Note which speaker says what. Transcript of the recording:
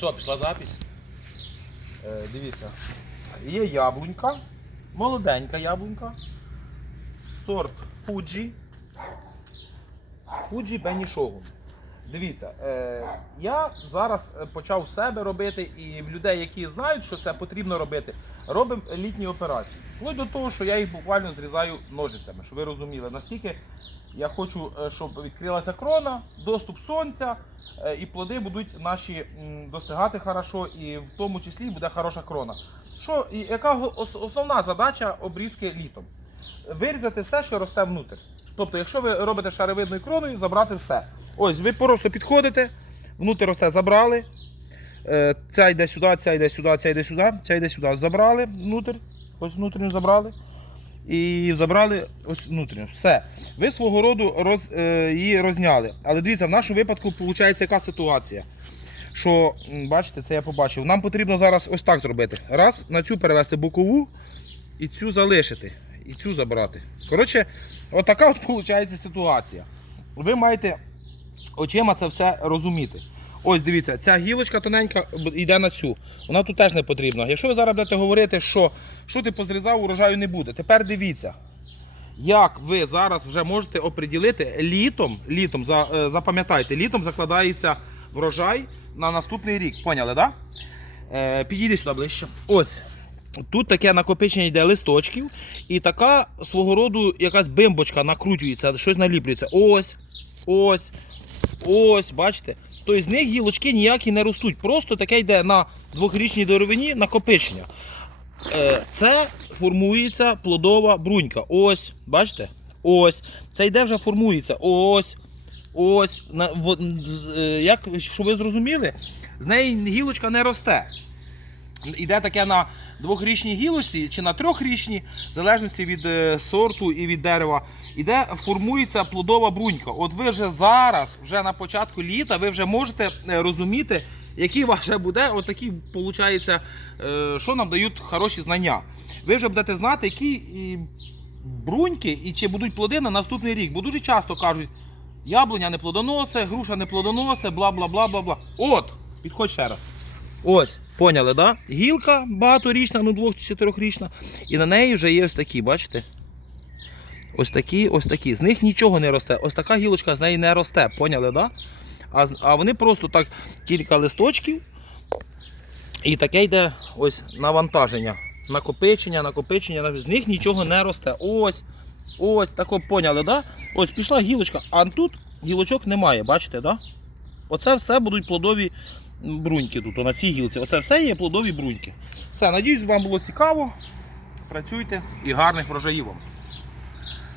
Speaker 1: Що, пішла запись? Е, дивіться. Є яблунька, молоденька яблунька. Сорт Fuji. Fuji Benny Shogun. Дивіться, е, я зараз е, почав себе робити і людей, які знають, що це потрібно робити, робимо літні операції. Вплоть до того, що я їх буквально зрізаю ножицями, щоб ви розуміли, наскільки я хочу, е, щоб відкрилася крона, доступ сонця, е, і плоди будуть наші м, достигати хорошо, і в тому числі буде хороша крона. Що, і яка основна задача обрізки літом? Вирізати все, що росте внутрі. Тобто, якщо ви робите шаровидною кроною, забрати все. Ось, ви просто підходите, внутрі росте, забрали. Е, Ця йде сюди, ця йде сюди, ця йде сюди, ця йде сюди. Забрали внутрь, ось внутрішню забрали. І забрали ось внутрішню. Все. Ви свого роду роз, е, її розняли. Але дивіться, в нашому випадку виходить яка ситуація. Що, бачите, це я побачив. Нам потрібно зараз ось так зробити. Раз, на цю перевести бокову і цю залишити. І цю забрати. Коротше, отака от виходить ситуація. Ви маєте очима це все розуміти. Ось дивіться, ця гілочка тоненька йде на цю. Вона тут теж не потрібна. Якщо ви зараз будете говорити, що, що ти позрізав, урожаю не буде. Тепер дивіться, як ви зараз вже можете оприділити літом, літом е, запам'ятайте, літом закладається врожай на наступний рік. Поняли, так? Да? Е, підійди сюди ближче. Ось. Тут таке накопичення йде листочків, і така свого роду якась бимбочка накручується, щось наліплюється. Ось, ось, ось, бачите? Тобто з них гілочки ніякі не ростуть. Просто таке йде на двохрічній деревині накопичення. Е, Це формується плодова брунька. Ось, бачите? Ось. Це йде вже формується. Ось. Ось. Е, як, щоб ви зрозуміли, з неї гілочка не росте. Іде таке на двохрічній гілочці чи на трьохрічній, в залежності від е, сорту і від дерева, іде формується плодова брунька. От ви вже зараз, вже на початку літа, ви вже можете е, розуміти, який вже буде, отакі, виходить, е, що нам дають хороші знання. Ви вже будете знати, які бруньки і чи будуть плоди на наступний рік. Бо дуже часто кажуть, яблуня не плодоносе, груша не плодоносе, бла бла бла бла бла. От, підходь ще раз. Ось, поняли, да? Гілка багаторічна, ну двох чи чотирьохрічна. І на неї вже є ось такі, бачите? Ось такі, ось такі. З них нічого не росте. Ось така гілочка з неї не росте, поняли, да? А, а вони просто так кілька листочків. І таке йде ось навантаження. Накопичення, накопичення, з них нічого не росте. Ось, ось, тако поняли, да? Ось пішла гілочка, а тут гілочок немає, бачите, да? Оце все будуть плодові бруньки тут, на цій гілці. Оце все є плодові бруньки. Все, надіюсь, вам було цікаво. Працюйте і гарних врожаїв вам.